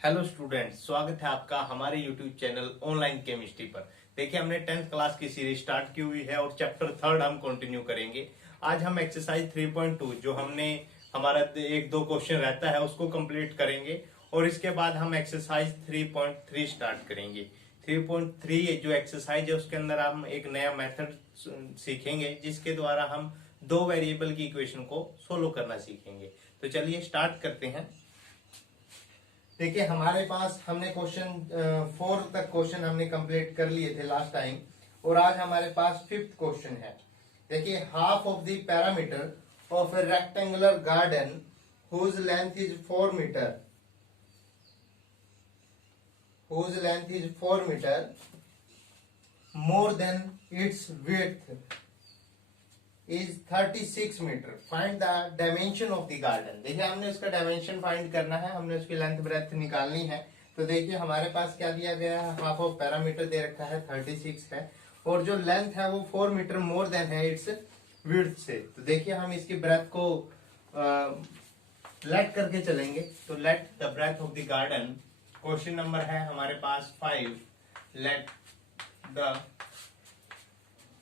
Hello students, स्वागत है आपका हमारे यूट्यूब चैनल ऑनलाइन केमिस्ट्री पर। देखिए, हमने 10th क्लास की सीरीज स्टार्ट की हुई है और चैप्टर 3 हम कंटिन्यू करेंगे। आज हम एक्सरसाइज 3.2 जो हमने हमारा एक दो क्वेश्चन रहता है उसको कंप्लीट करेंगे और इसके बाद हम एक्सरसाइज 3.3 स्टार्ट करेंगे। 3.3 जो एक्सरसाइज है उसके अंदर हम एक नया मेथड सीखेंगे जिसके द्वारा हम दो वेरिएबल की इक्वेशन को सोल्व करना सीखेंगे। तो चलिए स्टार्ट करते हैं। देखिए, हमारे पास हमने क्वेश्चन 4 तक क्वेश्चन हमने कंप्लीट कर लिए थे लास्ट टाइम और आज हमारे पास 5th क्वेश्चन है। देखिए, half of the parameter of a rectangular garden whose length is 4 metre, whose length is 4 meter more than its width is 36 metre. Find the dimension of the garden. देखिए, हमने उसका dimension find करना है, हमने उसकी length breadth निकालनी है। तो देखिए, हमारे पास क्या दिया गया है, हाफ ऑफ पैरामीटर दे रखा है 36 है और जो लेंथ है वो 4 मीटर मोर देन है इट्स विड्थ से। तो देखिए, हम इसकी ब्रेथ को लेट करके चलेंगे। तो let the breadth of the garden, question number है हमारे पास 5। Let the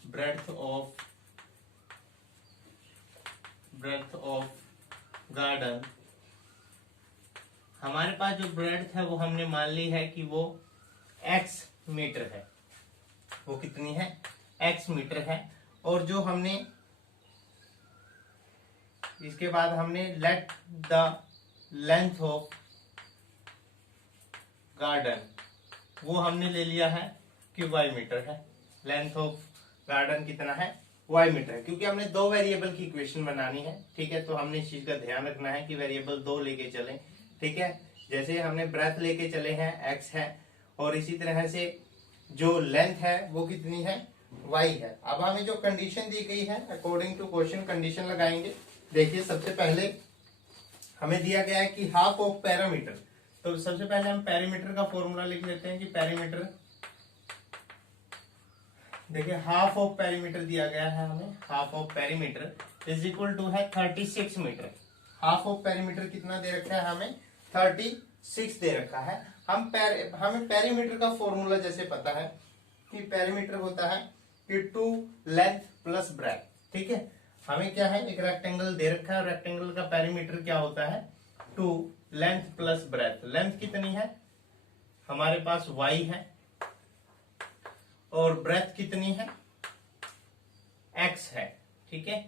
breadth of garden. हमारे पास जो ब्रेथ है वो हमने मान ली है कि वो x मीटर है। वो कितनी है? x मीटर है। और जो हमने इसके बाद हमने let the length of garden, वो हमने ले लिया है कि y मीटर है। लेंथ ऑफ गार्डन कितना है? y मीटर है, क्योंकि हमने दो वेरिएबल की इक्वेशन बनानी है। ठीक है, तो हमने इस चीज का ध्यान रखना है कि वेरिएबल दो लेके चलें। ठीक है, जैसे हमने ब्रेथ लेके चले हैं x है और इसी तरह से जो लेंथ है वो कितनी है? y है। अब हमें जो कंडीशन दी गई है अकॉर्डिंग टू क्वेश्चन कंडीशन लगाएंगे। देखिए, सबसे पहले हमें दिया गया है कि हाफ ऑफ पैरामीटर। तो सबसे पहले हम पैरामीटर का फॉर्मूला लिख लेते हैं कि पैरामीटर, देखिए हाफ ऑफ पैरामीटर दिया गया है हमें। Half of parameter is equal to है 36 मीटर। हाफ ऑफ पैरामीटर कितना दे रखा है हमें? 36 दे रखा है। हमें पैरामीटर का फॉर्मूला जैसे पता है कि पैरामीटर होता है कि 2 लेंथ प्लस ब्रेथ। ठीक है, हमें क्या है, एक रेक्टेंगल दे रखा है। रेक्टेंगल का पैरामीटर क्या होता है? 2 लेंथ प्लस ब्रेथ। लेंथ कितनी है हमारे पास? y है। और ब्रेथ कितनी है? x है। ठीक है,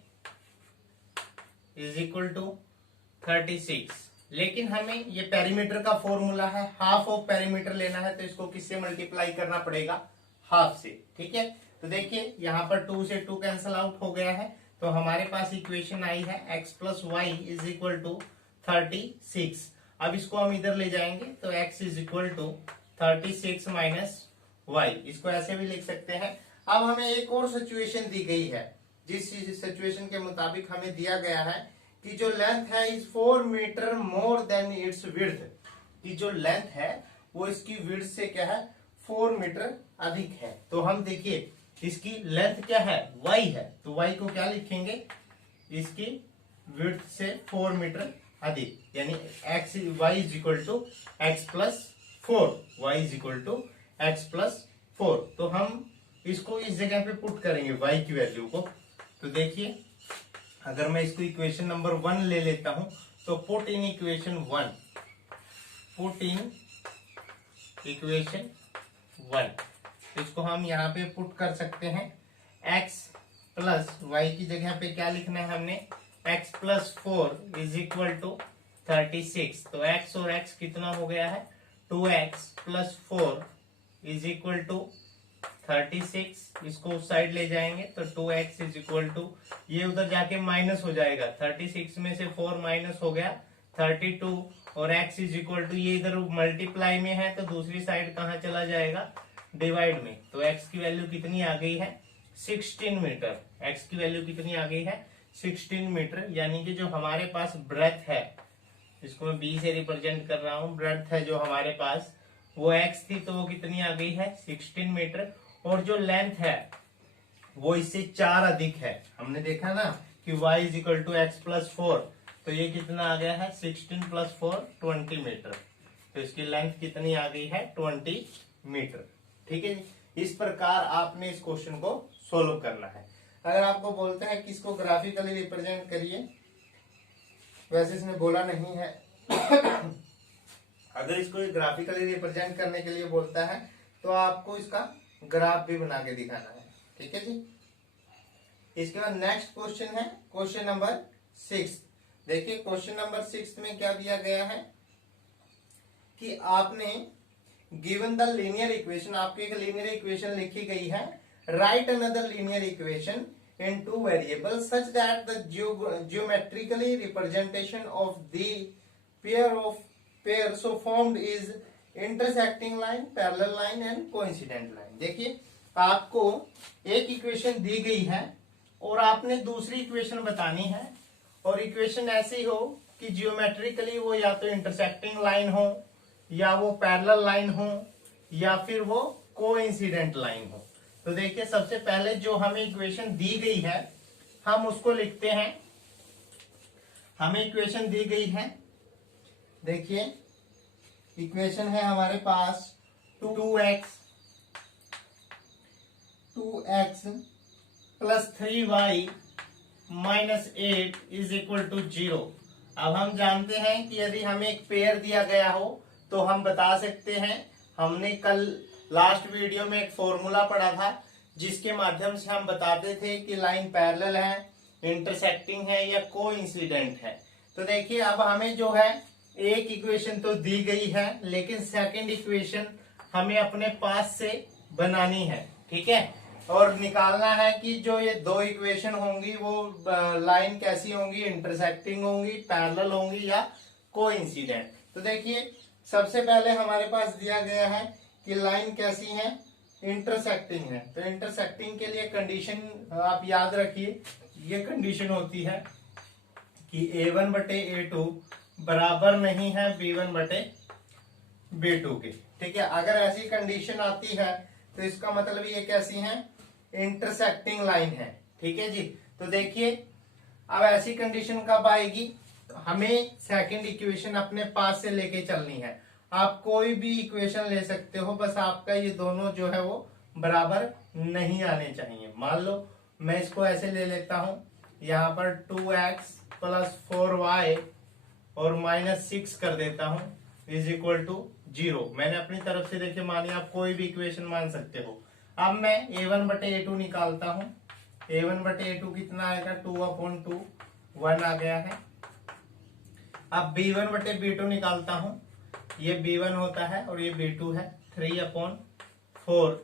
इज इक्वल टू 36। लेकिन हमें ये पैरीमीटर का फॉर्मूला है, हाफ ऑफ पैरीमीटर लेना है तो इसको किससे मल्टीप्लाई करना पड़ेगा? हाफ से। ठीक है, तो देखिए यहाँ पर 2 से 2 कैंसल आउट हो गया है। तो हमारे पास इक्वेशन आई है x plus y is equal to 36। अब इसको हम इधर ले जाएंगे तो x is equal to 36 minus y। इसको ऐसे भी लिख सकते हैं। अब हमें एक और सिचुएशन दी गई है, जिस सिचुएशन के मुताबिक हमें दिया गया है कि जो लेंथ है is 4 metre more than its width. कि जो लेंथ है वो इसकी विड्थ से क्या है? 4 मीटर अधिक है। तो हम देखिए, इसकी लेंथ क्या है? y है। तो y को क्या लिखेंगे? इसकी विड्थ से 4 मीटर अधिक, यानी y is equal to x plus 4। y is equal to x plus 4। तो हम इसको इस जगह पे पुट करेंगे y की वैल्यू को। तो देखिए, अगर मैं इसको इक्वेशन नंबर 1 ले लेता हूं तो put in equation 1, put in equation 1, इसको हम यहाँ पे पुट कर सकते हैं। x प्लस y की जगह पे क्या लिखना है हमने? x plus 4 is equal to 36। तो x और x कितना हो गया है? 2x plus 4 is equal to 36। इसको उस साइड ले जाएंगे तो 2x इज इक्वल टू, ये उधर जाके माइनस हो जाएगा। 36 में से 4 माइनस हो गया 32 और x इज इक्वल टू, ये इधर मल्टीप्लाई में है तो दूसरी साइड कहाँ चला जाएगा? डिवाइड में। तो x की वैल्यू कितनी आ गई है? 16 मीटर। x की वैल्यू कितनी आ गई है? 16 मीटर। यानी कि जो हमारे पास ब्रेथ है, इसको मैं b से रिप्रेजेंट कर रहा हूँ, ब्रेथ है जो हमारे पास वो x थी तो वो कितनी आ गई है? 16 मीटर। और जो लेंथ है वो इससे 4 अधिक है। हमने देखा ना कि y is equal to x plus 4, तो ये कितना आ गया है? 16 प्लस 4 20 मीटर। तो इसकी लेंथ कितनी आ गई है 20 मीटर। ठीक है जी, इस प्रकार आपने इस क्वेश्चन को सोल्व करना है। अगर आपको बोलते हैं कि इसको ग्राफिकली रिप्रेजेंट करिए, वैसे इसने बोला नहीं है अगर इसको ग्राफिकली रिप्रेजेंट करने के लिए बोलता है तो आपको इसका ग्राफ भी बना के दिखाना है। ठीक है जी, इसके बाद नेक्स्ट क्वेश्चन है क्वेश्चन नंबर 6। देखिए क्वेश्चन नंबर 6 में क्या दिया गया है कि आपने गिवन द लीनियर इक्वेशन, आपकी एक लीनियर इक्वेशन लिखी गई है, right another linear equation in two variables such that the geometrically representation of the pair so formed is intersecting line, parallel line and coincident line। देखिए आपको एक equation दी गई है और आपने दूसरी इक्वेशन बतानी है, और इक्वेशन ऐसी हो कि जियोमेट्रिकली वो या तो इंटरसेक्टिंग लाइन हो, या वो पैरेलल लाइन हो, या फिर वो कोइंसिडेंट लाइन हो। तो देखिए सबसे पहले जो हमें इक्वेशन दी गई है हम उसको लिखते हैं। हमें इक्वेशन दी गई है, देखिए इक्वेशन है हमारे पास 2x plus 3y minus 8 is equal to 0। अब हम जानते हैं कि यदि हमें एक पेयर दिया गया हो तो हम बता सकते हैं, हमने कल लास्ट वीडियो में एक फॉर्मूला पढ़ा था जिसके माध्यम से हम बताते थे कि लाइन पैरेलल है, इंटरसेक्टिंग है या कोइंसिडेंट है। तो देखिए अब हमें जो है एक इक्वेशन तो दी गई है, लेकिन सेकंड इक्वेशन हमें अपने पास से बनानी है। ठीक है, और निकालना है कि जो ये दो इक्वेशन होंगी वो लाइन कैसी होंगी, इंटरसेक्टिंग होंगी, पैरेलल होंगी या कोइंसिडेंट। तो देखिए सबसे पहले हमारे पास दिया गया है कि लाइन कैसी है, इंटरसेक्टिंग है। तो इंटरसेक्टिंग के लिए कंडीशन आप याद रखिए, ये कंडीशन होती है कि a1 बटे a2 बराबर नहीं है b1 बटे b2 के। ठीक है, अगर ऐसी कंडीशन आती है तो इसका मतलब ये कैसी है, इंटरसेक्टिंग लाइन है। ठीक है जी, तो देखिए अब ऐसी कंडीशन कब आएगी, हमें सेकंड इक्वेशन अपने पास से लेके चलनी है। आप कोई भी इक्वेशन ले सकते हो, बस आपका ये दोनों जो है वो बराबर नहीं आने चाहिए। मान लो मैं इसको ऐसे ले लेता हूं, यहाँ पर 2x प्लस 4y और माइनस 6 कर देता हूं इज इक्वल टू 0। मैंने अपनी तरफ से देखिए मानिए, आप कोई भी इक्वेशन मान सकते हो। अब मैं a1 बटे a2 निकालता हूं। a1 बटे a2 कितना आएगा, 2/2 1 आ गया है। अब b1 बटे b2 निकालता हूं, ये b1 होता है और ये b2 है, 3/4,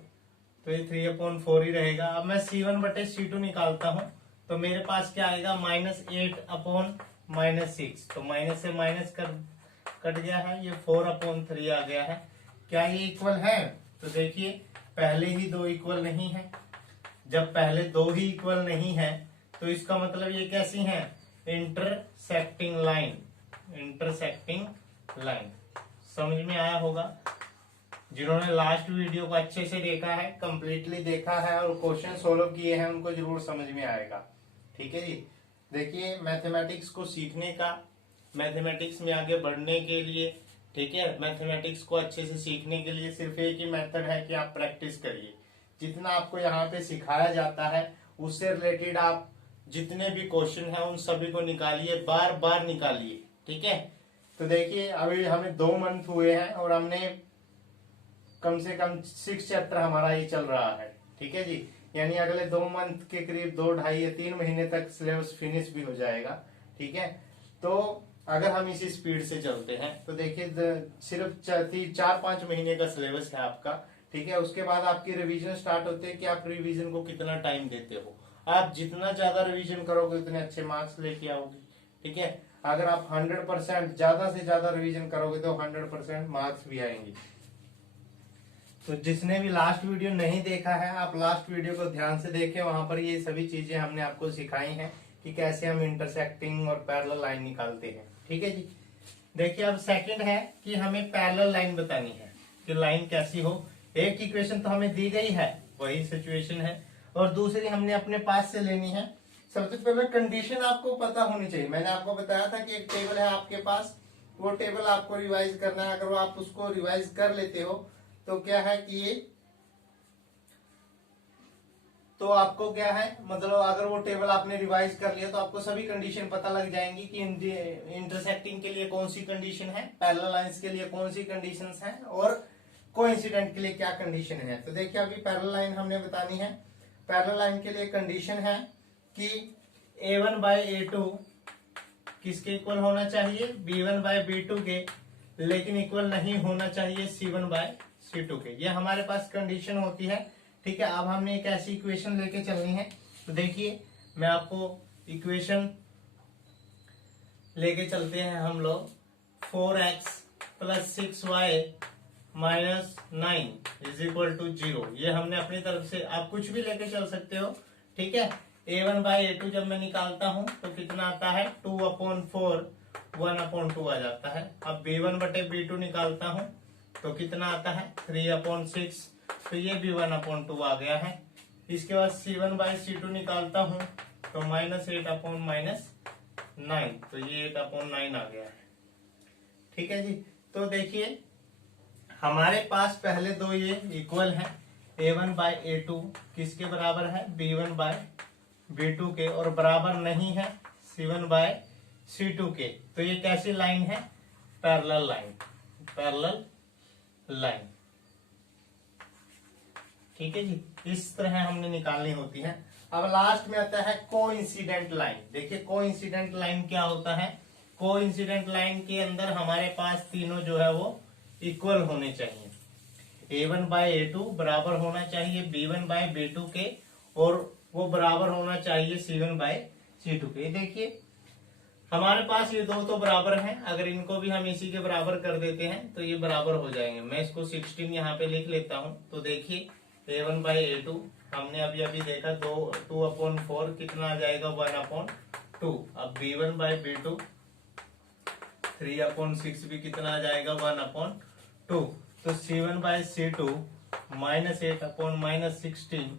तो ये 3/4 ही रहेगा। अब मैं c1 बटे c2 निकालता हूं तो मेरे पास क्या आएगा, -8/-6। तो माइनस से माइनस कट गया है, ये 4/3 आ गया है। क्या ये इक्वल है, तो देखिए पहले ही दो इक्वल नहीं है। जब पहले दो ही इक्वल नहीं है तो इसका मतलब ये कैसी है, इंटरसेक्टिंग लाइन। इंटरसेक्टिंग लाइन समझ में आया होगा। जिन्होंने लास्ट वीडियो को अच्छे से देखा है, कंप्लीटली देखा है और क्वेश्चन सोल्व किए हैं, उनको जरूर समझ में आएगा। ठीक है जी, देखिए मैथमेटिक्स को सीखने का, मैथमेटिक्स में आगे बढ़ने के लिए, ठीक है, मैथमेटिक्स को अच्छे से सीखने के लिए सिर्फ एक ही मेथड है कि आप प्रैक्टिस करिए। जितना आपको यहाँ पे सिखाया जाता है उससे रिलेटेड आप जितने भी क्वेश्चन है उन सभी को निकालिए, बार बार निकालिए। ठीक है, तो देखिए अभी हमें 2 मंथ हुए हैं और हमने कम से कम 6 चैप्टर हमारा ये चल रहा है। ठीक है जी, यानी अगले 2 मंथ के करीब 2, 2.5 या 3 महीने तक सिलेबस फिनिश भी हो जाएगा। ठीक है, तो अगर हम इसी स्पीड से चलते हैं तो देखिए सिर्फ 4-5 महीने का सिलेबस है आपका। ठीक है, उसके बाद आपकी रिवीजन स्टार्ट होते हैं कि आप रिवीजन को कितना टाइम देते हो। आप जितना ज्यादा रिवीजन करोगे उतने अच्छे मार्क्स लेके आओगे। ठीक है, अगर आप 100% ज्यादा से ज्यादा रिवीजन करोगे तो 100% मार्क्स भी आएंगे। तो जिसने भी लास्ट वीडियो नहीं देखा है, आप लास्ट वीडियो को ध्यान से देखें, वहां पर ये सभी चीजें हमने आपको सिखाई हैं कि कैसे हम इंटरसेक्टिंग और पैरेलल लाइन निकालते हैं। ठीक है जी, देखिए अब सेकंड है कि हमें पैरेलल लाइन बतानी है कि लाइन कैसी हो। एक इक्वेशन तो हमें दी गई है, वही सिचुएशन है, और दूसरी हमने अपने पास से लेनी है। सबसे पहले कंडीशन आपको पता होनी चाहिए। मैंने आपको बताया था कि एक टेबल है आपके पास वो टेबल आपको रिवाइज करना है। अगर वो आप उसको रिवाइज कर लेते हो तो क्या है कि ये, तो आपको क्या है, मतलब अगर वो टेबल आपने रिवाइज कर लिया तो आपको सभी कंडीशन पता लग जाएंगी कि इंटरसेक्टिंग के लिए कौन सी कंडीशन है, पैरेलल लाइंस के लिए कौन सी कंडीशंस हैं और कोइंसिडेंट के लिए क्या कंडीशन है। तो देखिए अभी पैरेलल लाइन हमने बतानी है। पैरेलल लाइन के लिए कंडीशन है कि A1 बाय A2 किसके इक्वल होना चाहिए, B1 बाय B2 के, लेकिन इक्वल नहीं होना चाहिए C1 बाय C2 के। ये हमारे पास कंडीशन होती है। ठीक है, अब हमने एक ऐसी इक्वेशन लेके चलनी है। तो देखिए मैं आपको इक्वेशन लेके चलते हैं हम लोग। 4x plus 6y minus 9 is equal to 0। ये हमने अपनी तरफ से, आप कुछ भी लेके चल सकते हो। ठीक है, A1 बाई A2 जब मैं निकालता हूं तो कितना आता है, 2/4 1/2 आ जाता है। अब B1 बटे B2 निकालता हूं तो कितना आता है, 3/6, तो ये भी 1/2 आ गया है। इसके बाद C1 बाई C2 निकालता हूं तो -8/-9, तो ये 8/9 आ गया है। ठीक है जी, तो देखिए हमारे पास पहले दो ये इक्वल है, A1 बाई A2 किसके बराबर है, B1 बाई B2 के, और बराबर नहीं है C1 बाय C2 के। तो ये कैसी लाइन है, पैरेलल लाइन, पैरेलल लाइन। ठीक है जी, इस तरह हमने निकालनी होती है। अब लास्ट में आता है कोइंसिडेंट लाइन। देखिए कोइंसिडेंट लाइन क्या होता है, कोइंसिडेंट लाइन के अंदर हमारे पास तीनों जो है वो इक्वल होने चाहिए। A1 बाय A2 बराबर होना चाहिए B1 बाय B2 के, और वो बराबर होना चाहिए C1 बाय C2 के। देखिए हमारे पास ये दो तो बराबर हैं, अगर इनको भी हम इसी के बराबर कर देते हैं तो ये बराबर हो जाएंगे। मैं इसको 16 यहाँ पे लिख लेता हूँ। तो देखिए A1 बाई A2 हमने अभी अभी देखा, 2/4 कितना आ जाएगा, 1/2। अब B1 बाई B2 3/6 भी कितना आ जाएगा, 1/2। तो C1 बाई C2 -8/-16,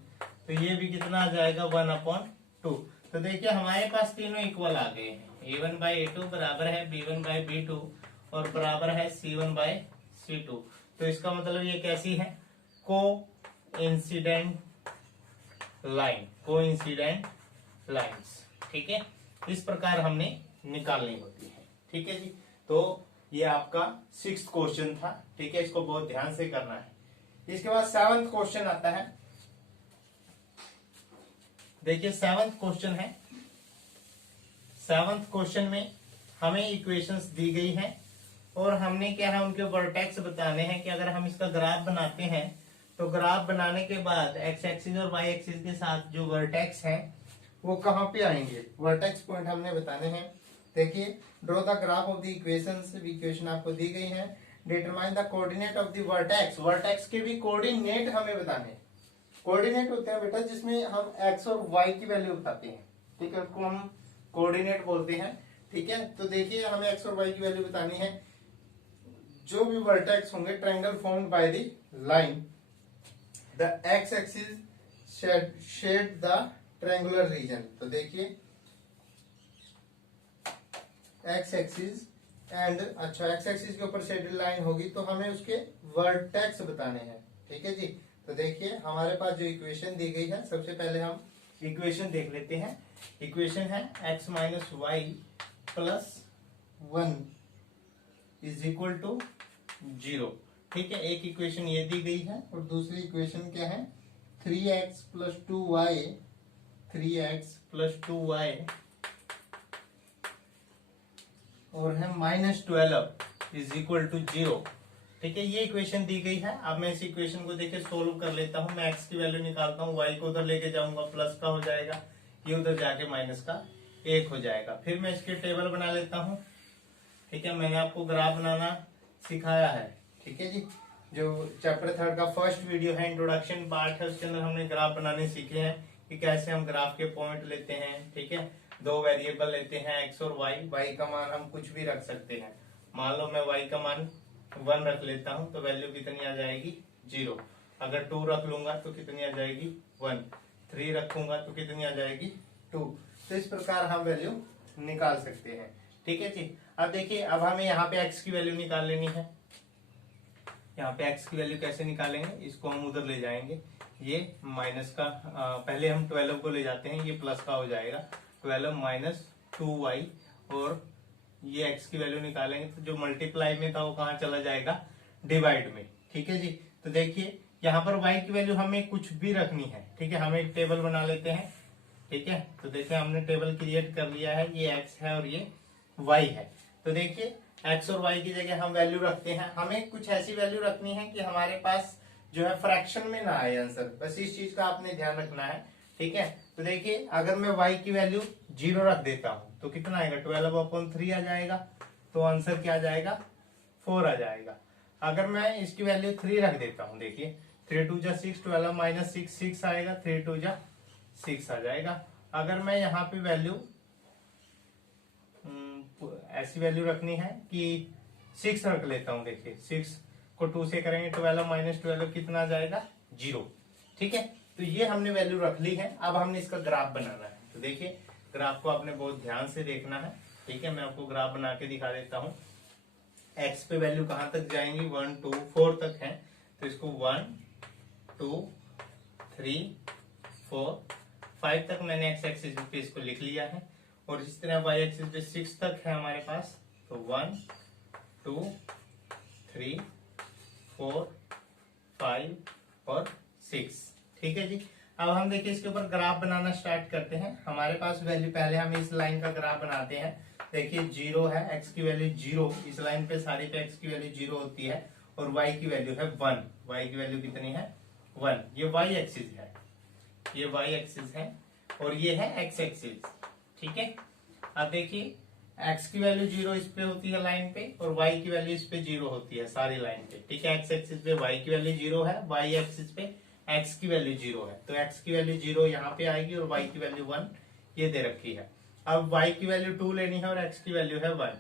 तो ये भी कितना आ जाएगा, 1/2। तो देखिए हमारे पास तीनों इक्वल आ गए हैं। A1 बाई A2 बराबर है B1 बाई B2 और बराबर है C1 बाई C2। तो इसका मतलब ये कैसी है, को इंसिडेंट लाइन, को इंसिडेंट लाइन्स। ठीक है, इस प्रकार हमने निकालनी होती है। ठीक है जी, तो ये आपका 6th क्वेश्चन था। ठीक है, इसको बहुत ध्यान से करना है। इसके बाद 7th क्वेश्चन आता है। देखिए 7th क्वेश्चन है। 7th क्वेश्चन में हमें इक्वेशंस दी गई हैं और हमने क्या है, उनके वर्टेक्स बताने हैं कि अगर हम इसका ग्राफ बनाते हैं तो ग्राफ बनाने के बाद एक्स एक्सिस और वाई एक्सिस के साथ जो वर्टेक्स हैं वो कहाँ पे आएंगे, वर्टेक्स पॉइंट हमने बताने हैं। देखिए draw the graph of the equations, equation आपको दी गई है। Determine the coordinate of the vertex, vertex के भी कोऑर्डिनेट हमें बताने हैं। कोऑर्डिनेट होते हैं बेटा जिसमें हम एक्स और वाई की वैल्यू बताते हैं। ठीक है, उसको हम कोऑर्डिनेट बोलते हैं। ठीक है, तो देखिए हमें एक्स और वाई की वैल्यू बतानी है। जो भी वर्टेक्स होंगे triangle formed by the line, the x axis shade the triangular region. तो देखिए एक्स एक्सिस एंड, अच्छा एक्स एक्सिस के ऊपर शेडेड लाइन होगी तो हमें उसके वर्टेक्स बताने हैं। ठीक है जी, तो देखिए हमारे पास जो इक्वेशन दी गई है, सबसे पहले हम इक्वेशन देख लेते हैं। इक्वेशन है x minus y plus 1 is equal to 0। ठीक है, एक इक्वेशन ये दी गई है और दूसरी इक्वेशन क्या है, 3x plus 2y, 3x plus 2y और है -12 इज इक्वल टू 0। ठीक है, ये इक्वेशन दी गई है। अब मैं इस इक्वेशन को देखिए सोल्व कर लेता हूँ। मैं x की वैल्यू निकालता हूँ, y को उधर लेके जाऊंगा, प्लस का हो जाएगा, ये उधर जाके माइनस का 1 हो जाएगा। फिर मैं इसके टेबल बना लेता हूँ। ठीक है, मैंने आपको ग्राफ बनाना सिखाया है। ठीक है जी, जो चैप्टर 3 का फर्स्ट वीडियो है, इंट्रोडक्शन पार्ट है, उसके अंदर हमने ग्राफ बनाने सीखे हैं कि कैसे हम ग्राफ के पॉइंट लेते हैं। ठीक है, दो वेरिएबल लेते हैं एक्स और वाई, वाई का मान हम कुछ भी रख सकते हैं। मान लो मैं वाई का मान 1 रख लेता हूं तो वैल्यू कितनी आ जाएगी, 0। अगर 2 रख लूंगा तो कितनी आ जाएगी, 1। 3 रखूंगा तो कितनी आ जाएगी, 2। तो इस प्रकार हम वैल्यू निकाल सकते हैं। ठीक है जी। अब देखिए, अब हमें यहाँ पे x की वैल्यू निकाल लेनी है। यहाँ पे x की वैल्यू कैसे निकालेंगे, इसको हम उधर ले जाएंगे, ये माइनस का पहले हम 12 को ले जाते हैं, ये प्लस का हो जाएगा 12 माइनस 2y, और ये x की वैल्यू निकालेंगे तो जो मल्टीप्लाई में था वो कहाँ चला जाएगा, डिवाइड में। ठीक है जी। तो देखिए यहाँ पर y की वैल्यू हमें कुछ भी रखनी है, ठीक है। हमें एक टेबल बना लेते हैं, ठीक है। तो देखिए हमने टेबल क्रिएट कर लिया है, ये x है और ये y है। तो देखिए x और y की जगह हम वैल्यू रखते हैं। हमें कुछ ऐसी वैल्यू रखनी है कि हमारे पास जो है फ्रैक्शन में ना आए आंसर, बस इस चीज का आपने ध्यान रखना है, ठीक है। तो देखिए अगर मैं y की वैल्यू 0 रख देता हूं तो कितना आएगा, 12/3 आ जाएगा, तो आंसर क्या आ जाएगा, 4 आ जाएगा। अगर मैं इसकी वैल्यू 3 रख देता हूं, देखिए 3 2 6, 12 माइनस 6 6 आएगा, 3 2 6 आ जाएगा। अगर मैं यहाँ पे वैल्यू ऐसी वैल्यू रखनी है कि 6 रख लेता हूं, देखिए 6 को 2 से करेंगे, 12 माइनस 12 कितना आ जाएगा, 0। ठीक है, तो ये हमने वैल्यू रख ली है। अब हमने इसका ग्राफ बनाना है। तो देखिए ग्राफ को आपने बहुत ध्यान से देखना है, ठीक है। मैं आपको ग्राफ बना के दिखा देता हूँ। एक्स पे वैल्यू कहां तक जाएंगी, 1 2 4 तक है, तो इसको 1 2 3 4 5 तक मैंने एक्स एक्सिस पे इसको लिख लिया है, और इस तरह वाई एक्सिस पे 6 तक है हमारे पास, तो 1 2 3 4 5 और 6। ठीक है जी। अब हम देखिए इसके ऊपर ग्राफ बनाना स्टार्ट करते हैं। हमारे पास वैल्यू, पहले हम इस लाइन का ग्राफ बनाते हैं। देखिए 0 है, एक्स की वैल्यू 0, इस लाइन पे सारी पे एक्स की वैल्यू 0 होती है, और वाई की वैल्यू है 1। वाई की वैल्यू कितनी है, 1। ये वाई एक्सिस है, ये वाई एक्सिस है, और ये है एक्स एक्सिस। ठीक है। अब देखिए एक्स की वैल्यू 0 इस पे होती है लाइन पे, और वाई की वैल्यू इस पे 0 होती है सारी लाइन पे। ठीक है, एक्स एक्सिस पे वाई की वैल्यू 0 है, वाई एक्सिस पे एक्स की वैल्यू 0 है, तो एक्स की वैल्यू 0 यहाँ पे आएगी, और वाई की वैल्यू 1 ये दे रखी है। अब वाई की वैल्यू 2 लेनी है, और एक्स की वैल्यू है 1।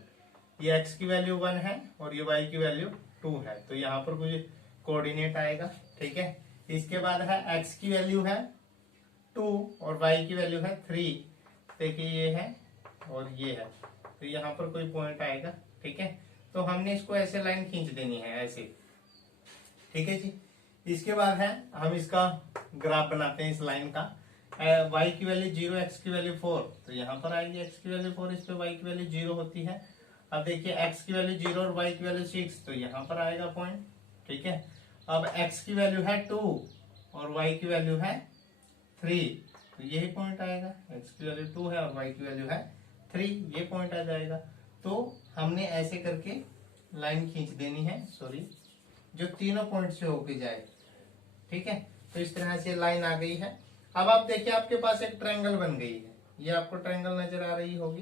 ये एक्स की वैल्यू 1 है, और ये वाई की वैल्यू 2 है, तो यहाँ पर कुछ कोऑर्डिनेट आएगा। ठीक है, इसके बाद है एक्स की वैल्यू है 2 और वाई की वैल्यू है 3। देखिए ये है और ये है, तो यहाँ पर कोई पॉइंट आएगा। ठीक है, तो हमने इसको ऐसे लाइन खींच देनी है, ऐसे। ठीक है जी। इसके बाद है हम इसका ग्राफ बनाते हैं इस लाइन का। y की वैल्यू 0, एक्स की वैल्यू 4, तो यहाँ पर आएगी एक्स की वैल्यू 4, इस पे y की वैल्यू 0 होती है। अब देखिए एक्स की वैल्यू 0 और y की वैल्यू 6, तो यहाँ पर आएगा पॉइंट। ठीक है, अब एक्स की वैल्यू है 2 और y की वैल्यू है 3, तो यही पॉइंट आएगा। एक्स की वैल्यू 2 है और y की वैल्यू है 3, ये पॉइंट आ जाएगा। तो हमने ऐसे करके लाइन खींच देनी है, सॉरी, जो तीनों पॉइंट से होके जाए। ठीक है, तो इस तरह से लाइन आ गई है। अब आप देखिए आपके पास एक ट्रायंगल बन गई है, ये आपको ट्रायंगल नजर आ रही होगी।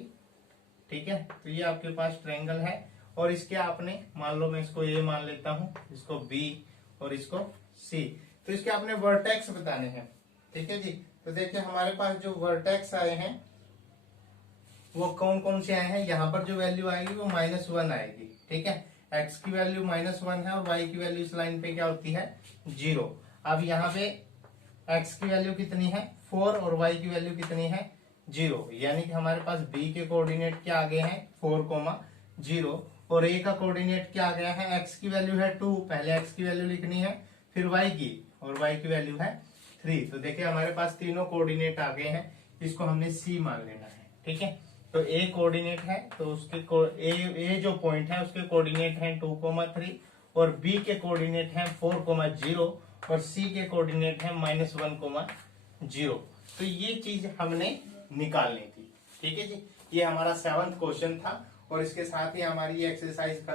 ठीक है, तो ये आपके पास ट्रायंगल है, और इसके आपने, मान लो मैं इसको ए मान लेता हूं, इसको बी और इसको सी, तो इसके आपने वर्टेक्स बताने हैं। ठीक है जी। तो देखिए हमारे पास जो वर्टेक्स आए हैं वो कौन कौन से आए हैं, यहाँ पर जो वैल्यू आएगी वो -1 आएगी। ठीक है, एक्स की वैल्यू -1 है, और वाई की वैल्यू इस लाइन पे क्या होती है, 0। अब यहाँ पे एक्स की वैल्यू कितनी है, 4, और वाई की वैल्यू कितनी है, 0, यानी कि हमारे पास बी के कोऑर्डिनेट क्या आ गए हैं, 4,0, और ए का कोऑर्डिनेट क्या आ गया है, एक्स की वैल्यू है 2, पहले एक्स की वैल्यू लिखनी है, फिर वाई की, और वाई की वैल्यू है 3। तो देखिए हमारे पास तीनों कोऑर्डिनेट आ गए हैं, इसको हमने सी मान लेना है। ठीक है, तो ए कोऑर्डिनेट है, तो उसके ए जो पॉइंट है उसके कोऑर्डिनेट है 2,3, और बी के कोऑर्डिनेट है 4,0, और सी के कोऑर्डिनेट है -1,0। तो ये चीज हमने निकालनी थी। ठीक है जी, ये हमारा 7th क्वेश्चन था, और इसके साथ ही हमारी ये एक्सरसाइज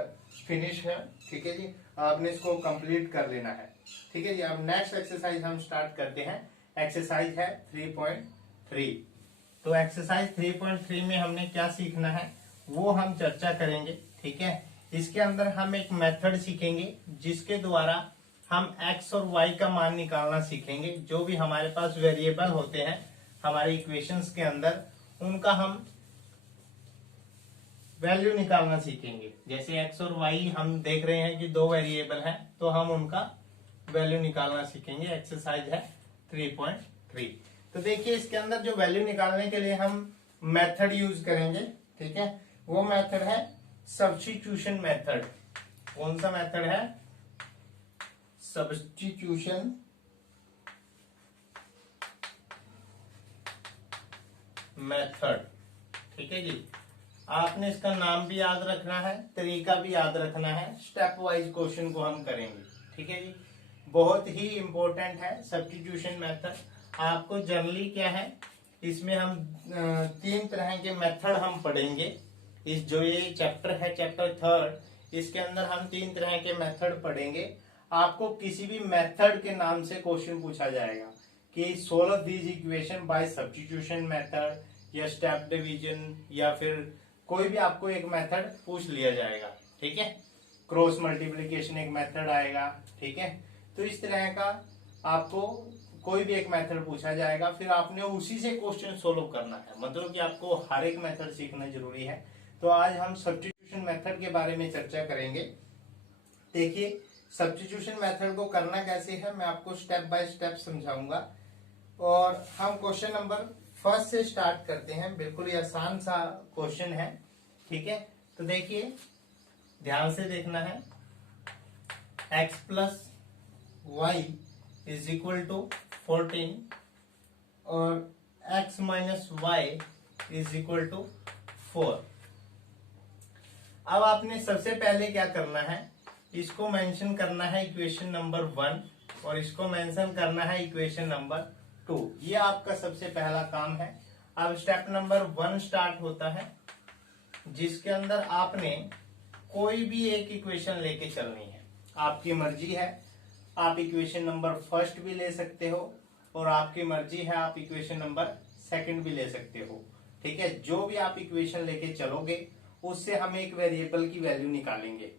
फिनिश है। ठीक है जी, आपने इसको कंप्लीट कर लेना है। ठीक है जी, अब नेक्स्ट एक्सरसाइज हम स्टार्ट करते हैं। एक्सरसाइज है 3.3। तो एक्सरसाइज 3.3 में हमने क्या सीखना है वो हम चर्चा करेंगे। ठीक है, इसके अंदर हम एक मेथड सीखेंगे जिसके द्वारा हम x और y का मान निकालना सीखेंगे। जो भी हमारे पास वेरिएबल होते हैं हमारे इक्वेशंस के अंदर, उनका हम वैल्यू निकालना सीखेंगे। जैसे x और y हम देख रहे हैं कि 2 वेरिएबल हैं, तो हम उनका वैल्यू निकालना सीखेंगे। एक्सरसाइज है 3.3। तो देखिए इसके अंदर जो वैल्यू निकालने के लिए हम मेथड यूज करेंगे, ठीक है, वो मेथड है सब्स्टिट्यूशन मेथड। कौन सा मेथड है? Substitution method. ठीक है जी, आपने इसका नाम भी याद रखना है, तरीका भी याद रखना है, स्टेप वाइज क्वेश्चन को हम करेंगे। ठीक है जी, बहुत ही इंपॉर्टेंट है सब्स्टिट्यूशन मेथड। आपको जनरली क्या है, इसमें हम 3 तरह के मेथड हम पढ़ेंगे। इस जो ये चैप्टर है, चैप्टर 3, इसके अंदर हम 3 तरह के मेथड पढ़ेंगे। आपको किसी भी मेथड के नाम से क्वेश्चन पूछा जाएगा कि solve these equation by substitution method या स्टेप डिवीजन, या फिर कोई भी आपको एक मेथड पूछ लिया जाएगा। ठीक है, क्रॉस मल्टीप्लिकेशन एक मेथड आएगा। ठीक है, तो इस तरह का आपको कोई भी एक मेथड पूछा जाएगा, फिर आपने उसी से क्वेश्चन सोल्व करना है। मतलब कि आपको हर एक मेथड सीखना जरूरी है। तो आज हम सब्स्टिट्यूशन मेथड के बारे में चर्चा करेंगे। देखिए, सब्स्टिट्यूशन मेथड को करना कैसे है, मैं आपको स्टेप बाय स्टेप समझाऊंगा। और हम क्वेश्चन नंबर 1 से स्टार्ट करते हैं। बिल्कुल ही आसान सा क्वेश्चन है। ठीक है, तो देखिए, ध्यान से देखना है। x plus y is equal to 14 और x minus y is equal to 4। अब आपने सबसे पहले क्या करना है, इसको मेंशन करना है इक्वेशन नंबर 1 और इसको मेंशन करना है इक्वेशन नंबर 2। ये आपका सबसे पहला काम है। अब स्टेप नंबर 1 स्टार्ट होता है, जिसके अंदर आपने कोई भी एक इक्वेशन लेके चलनी है। आपकी मर्जी है, आप इक्वेशन नंबर 1 भी ले सकते हो और आपकी मर्जी है आप इक्वेशन नंबर 2 भी ले सकते हो। ठीक है, जो भी आप इक्वेशन लेके चलोगे उससे हम एक वेरिएबल की वैल्यू निकालेंगे।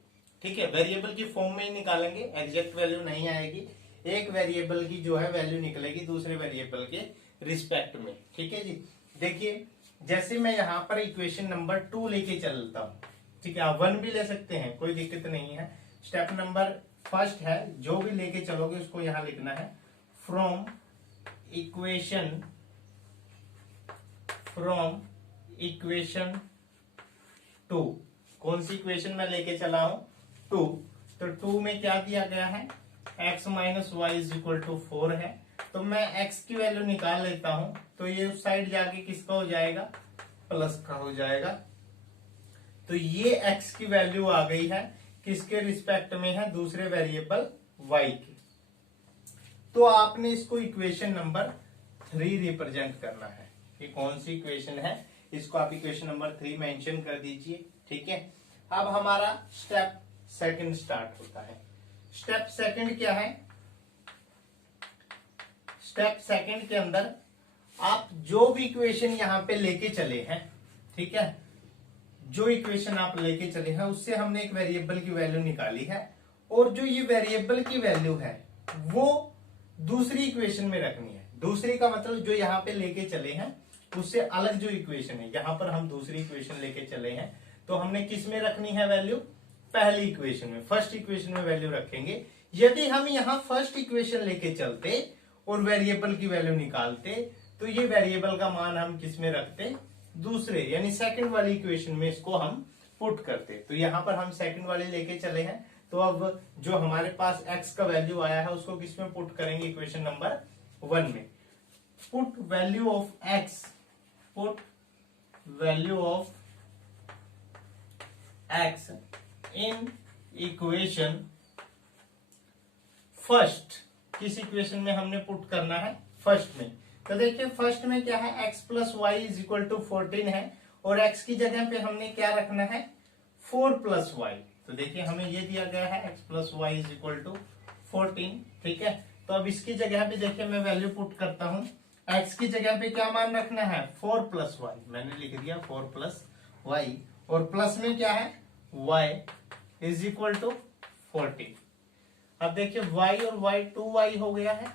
ठीक है, वेरिएबल की फॉर्म में ही निकालेंगे, एग्जैक्ट वैल्यू नहीं आएगी। एक वेरिएबल की जो है वैल्यू निकलेगी दूसरे वेरिएबल के रिस्पेक्ट में। ठीक है जी, देखिए, जैसे मैं यहाँ पर इक्वेशन नंबर 2 लेके चलता हूँ। ठीक है, आप 1 भी ले सकते हैं, कोई दिक्कत नहीं है। स्टेप नंबर 1 है, जो भी लेके चलोगे उसको यहाँ लिखना है फ्रॉम इक्वेशन 2। कौन सी इक्वेशन मैं लेके चला हूं? 2। तो 2 में क्या दिया गया है, x minus y is equal to 4 है। तो मैं x की वैल्यू निकाल लेता हूं, तो ये उस साइड जाके किसका हो जाएगा, प्लस का हो जाएगा। तो ये x की वैल्यू आ गई है, किसके रिस्पेक्ट में है, दूसरे वेरिएबल y के। तो आपने इसको इक्वेशन नंबर 3 रिप्रेजेंट करना है। ये कौन सी इक्वेशन है, इसको आप इक्वेशन नंबर 3 मेंशन कर दीजिए। ठीक है, अब हमारा स्टेप 2 स्टार्ट होता है। स्टेप 2 क्या है, स्टेप 2 के अंदर आप जो भी इक्वेशन यहाँ पे लेके चले हैं, ठीक है, जो इक्वेशन आप लेके चले हैं उससे हमने एक वेरिएबल की वैल्यू निकाली है, और जो ये वेरिएबल की वैल्यू है वो दूसरी इक्वेशन में रखनी है। दूसरी का मतलब जो यहाँ पे लेके चले हैं उससे अलग जो इक्वेशन है, यहाँ पर हम दूसरी इक्वेशन लेके चले हैं, तो हमने किस में रखनी है वैल्यू, पहली इक्वेशन में, फर्स्ट इक्वेशन में वैल्यू रखेंगे। यदि हम यहाँ फर्स्ट इक्वेशन लेके चलते और वेरिएबल की वैल्यू निकालते, तो ये वेरिएबल का मान हम किस में रखते, दूसरे यानी सेकंड वाली इक्वेशन में इसको हम पुट करते। तो यहाँ पर हम सेकंड वाली लेके चले हैं, तो अब जो हमारे पास x का वैल्यू आया है उसको किस में पुट करेंगे, इक्वेशन नंबर 1 में। Put value of x, put value of x in equation first. किस इक्वेशन में हमने पुट करना है, फर्स्ट में। तो देखिए फर्स्ट में क्या है, x plus y is equal to 14 है, और x की जगह पे हमने क्या रखना है, 4 प्लस वाई। तो देखिए हमें ये दिया गया है x plus y is equal to 14। ठीक है, तो अब इसकी जगह पे देखिए मैं वैल्यू पुट करता हूं, x की जगह पे क्या मान रखना है, 4 प्लस वाई, मैंने लिख दिया 4 प्लस वाई, और प्लस में क्या है, y इज इक्वल टू 14। अब देखिए y और y 2y हो गया है,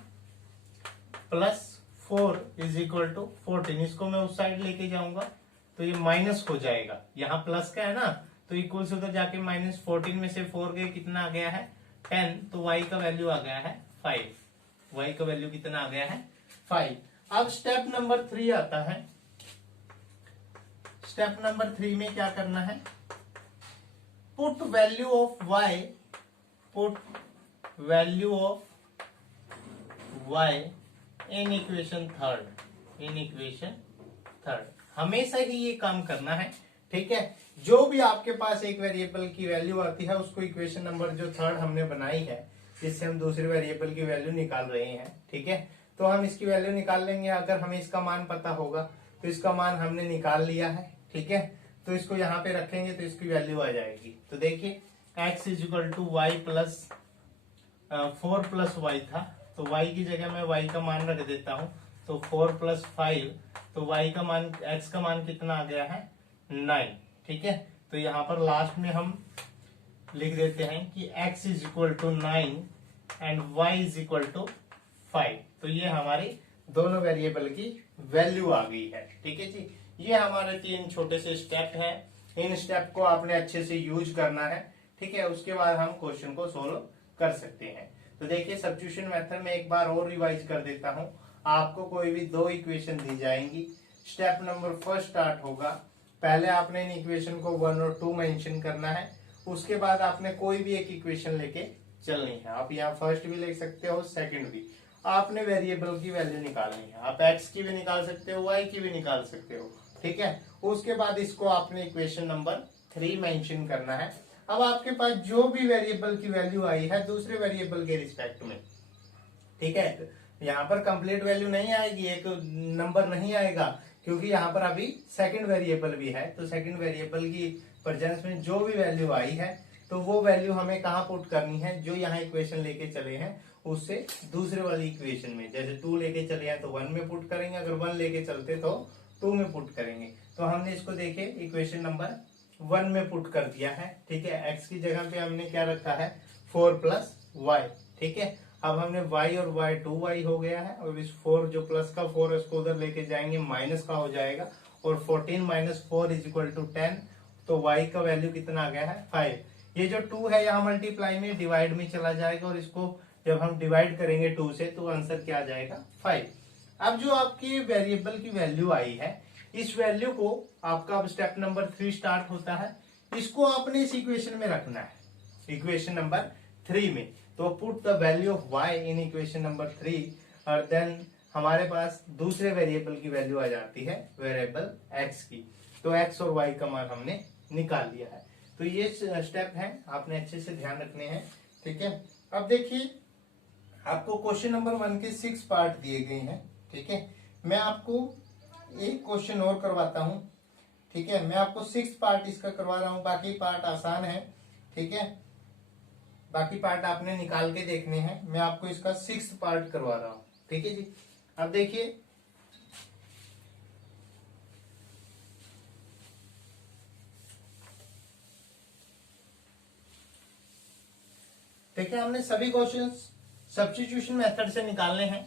प्लस 4 इज इक्वल टू 14। इसको मैं उस साइड लेके जाऊंगा तो ये माइनस हो जाएगा, यहाँ प्लस का है ना, तो इक्वल से उधर जाके माइनस 14 में से 4 गए, कितना आ गया है 10, तो y का वैल्यू आ गया है 5। y का वैल्यू कितना आ गया है 5। अब स्टेप नंबर 3 आता है। स्टेप नंबर 3 में क्या करना है, put value of y, put value of y in equation third, in equation third. हमेशा ही ये काम करना है, ठीक है। जो भी आपके पास एक वेरिएबल की वैल्यू आती है उसको इक्वेशन नंबर जो थर्ड हमने बनाई है, जिससे हम दूसरे वेरिएबल की वैल्यू निकाल रहे हैं, ठीक है, तो हम इसकी वैल्यू निकाल लेंगे। अगर हमें इसका मान पता होगा तो इसका मान हमने निकाल लिया है, ठीक है, तो इसको यहाँ पे रखेंगे तो इसकी वैल्यू आ जाएगी। तो देखिए x is equal to y plus 4 plus y था, तो y की जगह मैं y का मान रख देता हूं, तो 4 प्लस 5, तो y का मान, x का मान कितना आ गया है 9, ठीक है। तो यहाँ पर लास्ट में हम लिख देते हैं कि x is equal to 9 and y is equal to 5। तो ये हमारी दोनों वेरिएबल की वैल्यू आ गई है, ठीक है जी। ये हमारे 3 छोटे से स्टेप हैं, इन स्टेप को आपने अच्छे से यूज करना है, ठीक है। उसके बाद हम क्वेश्चन को सोल्व कर सकते हैं। तो देखिए सब्स्टिट्यूशन मेथड में एक बार और रिवाइज कर देता हूं। आपको कोई भी 2 इक्वेशन दी जाएंगी, स्टेप नंबर फर्स्ट स्टार्ट होगा। पहले आपने इन इक्वेशन को 1 और 2 मेंशन करना है, उसके बाद आपने कोई भी एक इक्वेशन लेके चलनी है। आप यहाँ फर्स्ट भी ले सकते हो, सेकंड भी। आपने वेरिएबल की वैल्यू निकालनी है, आप x की भी निकाल सकते हो, y की भी निकाल सकते हो, ठीक है। उसके बाद इसको आपने इक्वेशन नंबर 3 मेंशन करना है। अब आपके पास जो भी वेरिएबल की वैल्यू आई है दूसरे वेरिएबल के रिस्पेक्ट में, ठीक है, यहाँ पर कंप्लीट वैल्यू नहीं आएगी, एक नंबर नहीं आएगा, क्योंकि यहाँ पर अभी सेकंड वेरिएबल भी है। तो सेकंड वेरिएबल की प्रेजेंस में जो भी वैल्यू आई है तो वो वैल्यू हमें कहाँ पुट करनी है, जो यहाँ इक्वेशन लेके चले हैं उससे दूसरे वाली इक्वेशन में। जैसे 2 लेके चले हैं तो 1 में पुट करेंगे, अगर 1 लेके चलते तो 2 में पुट करेंगे। तो हमने इसको देखे इक्वेशन नंबर 1 में पुट कर दिया है, ठीक है। x की जगह पे हमने क्या रखा है 4 प्लस वाई, ठीक है। अब हमने y और y 2y हो गया है, और इस 4 जो प्लस का 4 है उसको उधर लेके जाएंगे, माइनस का हो जाएगा, और 14 माइनस 4 इज इक्वल टू 10। तो y का वैल्यू कितना आ गया है 5। ये जो 2 है यहाँ मल्टीप्लाई में डिवाइड में चला जाएगा, और इसको जब हम डिवाइड करेंगे 2 से तो आंसर क्या आ जाएगा 5। अब जो आपकी वेरिएबल की वैल्यू आई है, इस वैल्यू को आपका अब स्टेप नंबर 3 स्टार्ट होता है, इसको आपने इस इक्वेशन में रखना है, इक्वेशन नंबर 3 में। तो put the value of y in equation number 3, और देन हमारे पास दूसरे वेरिएबल की वैल्यू आ जाती है वेरिएबल x की। तो x और y का मान हमने निकाल लिया है। तो ये स्टेप है, आपने अच्छे से ध्यान रखने हैं, ठीक है। अब देखिए आपको क्वेश्चन नंबर 1 के 6 पार्ट दिए गए हैं, ठीक है। मैं आपको एक क्वेश्चन और करवाता हूं, ठीक है। मैं आपको 6 पार्ट इसका करवा रहा हूं, बाकी पार्ट आसान है, ठीक है। बाकी पार्ट आपने निकाल के देखने हैं, मैं आपको इसका 6 पार्ट करवा रहा हूं, ठीक है जी। अब देखिए हमने सभी क्वेश्चंस सब्स्टिट्यूशन मेथड से निकालने हैं,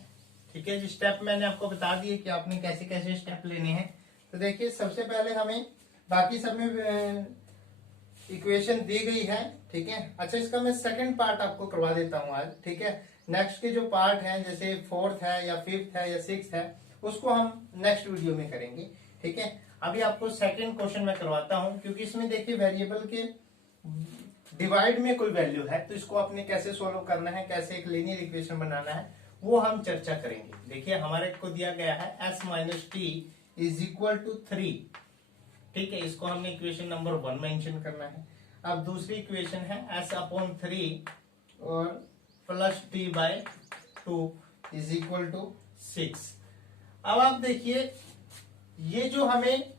ठीक है जी। स्टेप मैंने आपको बता दिए कि आपने कैसे कैसे स्टेप लेने हैं। तो देखिए सबसे पहले हमें बाकी सब में इक्वेशन दी गई है, ठीक है। अच्छा इसका मैं सेकंड पार्ट आपको करवा देता हूं आज, ठीक है। नेक्स्ट के जो पार्ट हैं जैसे 4th है या 5th है या 6th है, उसको हम नेक्स्ट वीडियो में करेंगे, ठीक है। अभी आपको सेकंड क्वेश्चन मैं करवाता हूं, क्योंकि इसमें देखिए वेरिएबल के डिवाइड में कोई वैल्यू है, तो इसको आपने कैसे सोल्व करना है, कैसे एक लीनियर इक्वेशन बनाना है, वो हम चर्चा करेंगे। देखिए हमारे को दिया गया है s minus t is equal to 3, ठीक है। इसको हमने इक्वेशन नंबर 1 मेंशन करना है। अब दूसरी इक्वेशन है s अपॉन 3 और plus t by 2 is equal to 6। अब आप देखिए ये जो हमें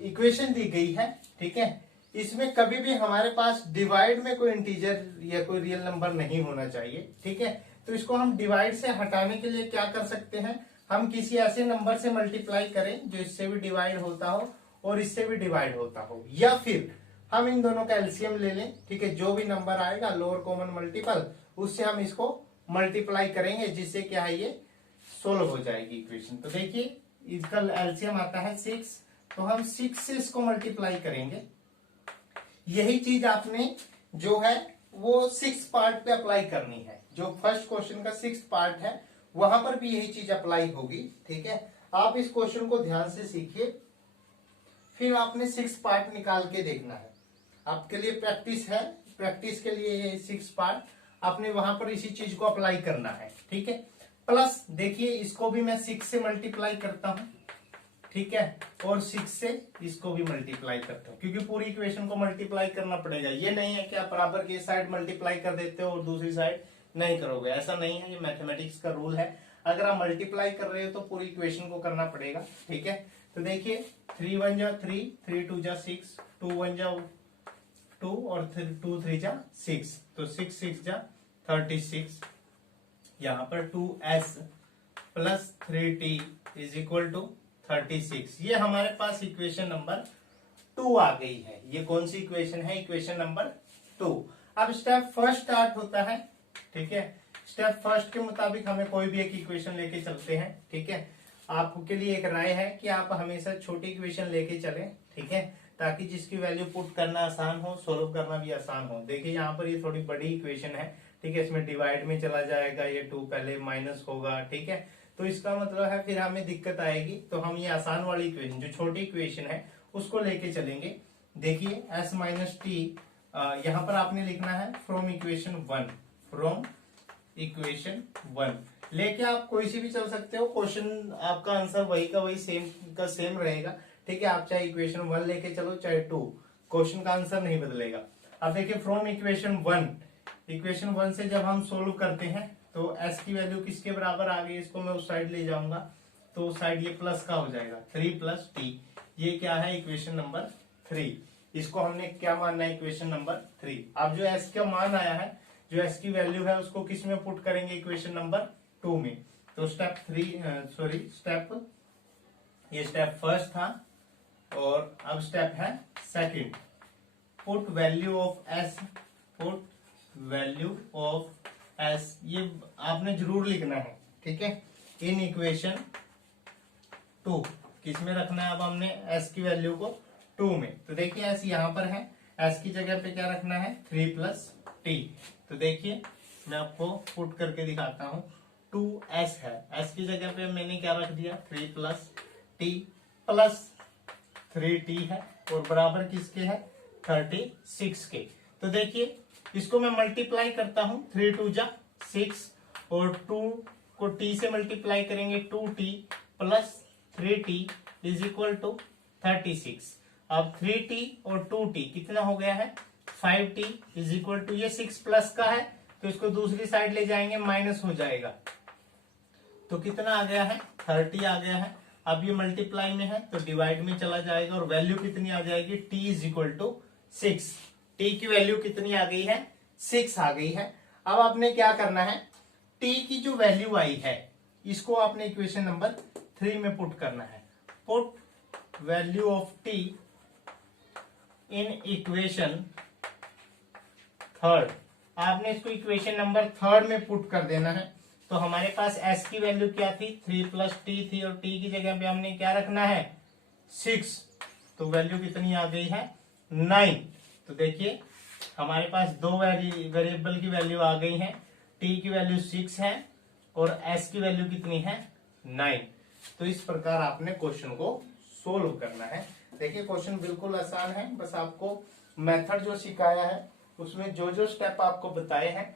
इक्वेशन दी गई है, ठीक है, इसमें कभी भी हमारे पास डिवाइड में कोई इंटीजर या कोई रियल नंबर नहीं होना चाहिए, ठीक है। तो इसको हम डिवाइड से हटाने के लिए क्या कर सकते हैं, हम किसी ऐसे नंबर से मल्टीप्लाई करें जो इससे भी डिवाइड होता हो और इससे भी डिवाइड होता हो, या फिर हम इन दोनों का एलसीएम ले लें, ठीक है। जो भी नंबर आएगा लोअर कॉमन मल्टीपल, उससे हम इसको मल्टीप्लाई करेंगे, जिससे क्या है ये सोल्व हो जाएगी इक्वेशन। तो देखिए इसका एलसीएम आता है 6, तो हम 6 से इसको मल्टीप्लाई करेंगे। यही चीज आपने जो है वो 6 पार्ट पे अप्लाई करनी है, जो फर्स्ट क्वेश्चन का 6 पार्ट है वहां पर भी यही चीज अप्लाई होगी, ठीक है। आप इस क्वेश्चन को ध्यान से सीखिए। फिर आपने 6 पार्ट निकाल के देखना है। आपके लिए प्रैक्टिस है, प्रैक्टिस के लिए ये 6 पार्ट आपने वहां पर इसी चीज को अप्लाई करना है, ठीक है। प्लस देखिए इसको भी मैं 6 से मल्टीप्लाई करता हूं, ठीक है, और 6 से इसको भी मल्टीप्लाई करता हूं, क्योंकि पूरी इक्वेशन को मल्टीप्लाई करना पड़ेगा। ये नहीं है कि आप बराबर की साइड मल्टीप्लाई कर देते हो और दूसरी साइड नहीं करोगे, ऐसा नहीं है, ये मैथमेटिक्स का रूल है। अगर आप मल्टीप्लाई कर रहे हो तो पूरी इक्वेशन को करना पड़ेगा, ठीक है। तो देखिए 3 1 जा 3, 3 2 जा 6, 2 1 जा 2 और 2 3 जा 6, तो 6 6 जा 36। यहाँ पर 2s plus 3t is equal to 36। ये हमारे पास इक्वेशन नंबर 2 आ गई है। ये कौन सी इक्वेशन है? Equation number 2। अब स्टेप फर्स्ट स्टार्ट होता है, ठीक है। स्टेप फर्स्ट के मुताबिक हमें कोई भी एक इक्वेशन लेके चलते हैं, ठीक है। आपके लिए एक राय है कि आप हमेशा छोटी इक्वेशन लेके चलें, ठीक है, ताकि जिसकी वैल्यू पुट करना आसान हो, सोल्व करना भी आसान हो। देखिए यहाँ पर ये थोड़ी बड़ी इक्वेशन है, ठीक है, इसमें डिवाइड में चला जाएगा, ये 2 पहले माइनस होगा, ठीक है, तो इसका मतलब है फिर हमें दिक्कत आएगी। तो हम ये आसान वाली इक्वेशन, जो छोटी इक्वेशन है, उसको लेके चलेंगे। देखिए s माइनस टी, यहाँ पर आपने लिखना है फ्रॉम इक्वेशन 1, फ्रॉम इक्वेशन 1 लेके आप कोई सी भी चल सकते हो। क्वेश्चन आपका आंसर वही का वही सेम का सेम रहेगा, ठीक है। आप चाहे इक्वेशन 1 लेके चलो चाहे 2, क्वेश्चन का आंसर नहीं बदलेगा। अब देखिए फ्रॉम इक्वेशन 1, इक्वेशन 1 से जब हम सोल्व करते हैं तो s की वैल्यू किसके बराबर आ गई, इसको मैं उस साइड ले जाऊंगा तो उस साइड ये प्लस का हो जाएगा, 3 प्लस टी। ये क्या है? Equation number 3। इसको हमने क्या मानना है? Equation number 3। अब जो s का मान आया है, जो s की वैल्यू है, उसको किस में पुट करेंगे? इक्वेशन नंबर 2 में। तो ये स्टेप फर्स्ट था और अब स्टेप है second. Put value of s, put value of s, ये आपने जरूर लिखना है, ठीक है, इन इक्वेशन 2। किस में रखना है? अब हमने s की वैल्यू को 2 में। तो देखिए s यहाँ पर है, s की जगह पे क्या रखना है? 3 प्लस टी। तो देखिए मैं आपको पुट करके दिखाता हूँ। 2s है, s की जगह पे मैंने क्या रख दिया? 3 प्लस टी प्लस 3t है और बराबर किसके है? 36 के। तो देखिए इसको मैं मल्टीप्लाई करता हूं, 3 2 जा 6 और 2 को t से मल्टीप्लाई करेंगे, 2t plus 3t is equal to 36। अब 3t और 2t कितना हो गया है? 5t इज इक्वल टू, ये 6 प्लस का है तो इसको दूसरी साइड ले जाएंगे, माइनस हो जाएगा, तो कितना आ गया है? 30 आ गया है। अब ये मल्टीप्लाई में है तो डिवाइड में चला जाएगा और वैल्यू कितनी आ जाएगी? t is equal to 6। t की वैल्यू कितनी आ गई है? 6 आ गई है। अब आपने क्या करना है? t की जो वैल्यू आई है इसको आपने इक्वेशन नंबर 3 में पुट करना है। Put value of t in equation 3। आपने इसको इक्वेशन नंबर 3 में पुट कर देना है। तो हमारे पास s की वैल्यू क्या थी? 3 प्लस टी थी और t की जगह पे हमने क्या रखना है? 6। तो वैल्यू कितनी आ गई है? 9। तो देखिए हमारे पास दो वेरिएबल की वैल्यू आ गई है, t की वैल्यू 6 है और s की वैल्यू कितनी है? 9। तो इस प्रकार आपने क्वेश्चन को सोल्व करना है। देखिए क्वेश्चन बिल्कुल आसान है, बस आपको मेथड जो सिखाया है उसमें जो जो स्टेप आपको बताए हैं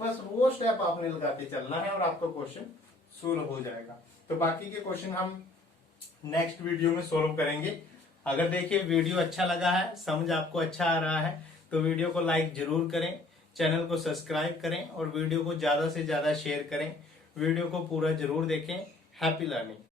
बस वो स्टेप आपने लगाते चलना है और आपका क्वेश्चन सोल्व हो जाएगा। तो बाकी के क्वेश्चन हम नेक्स्ट वीडियो में सोल्व करेंगे। अगर देखिए वीडियो अच्छा लगा है, समझ आपको अच्छा आ रहा है, तो वीडियो को लाइक जरूर करें, चैनल को सब्सक्राइब करें और वीडियो को ज्यादा से ज्यादा शेयर करें। वीडियो को पूरा जरूर देखें। Happy learning.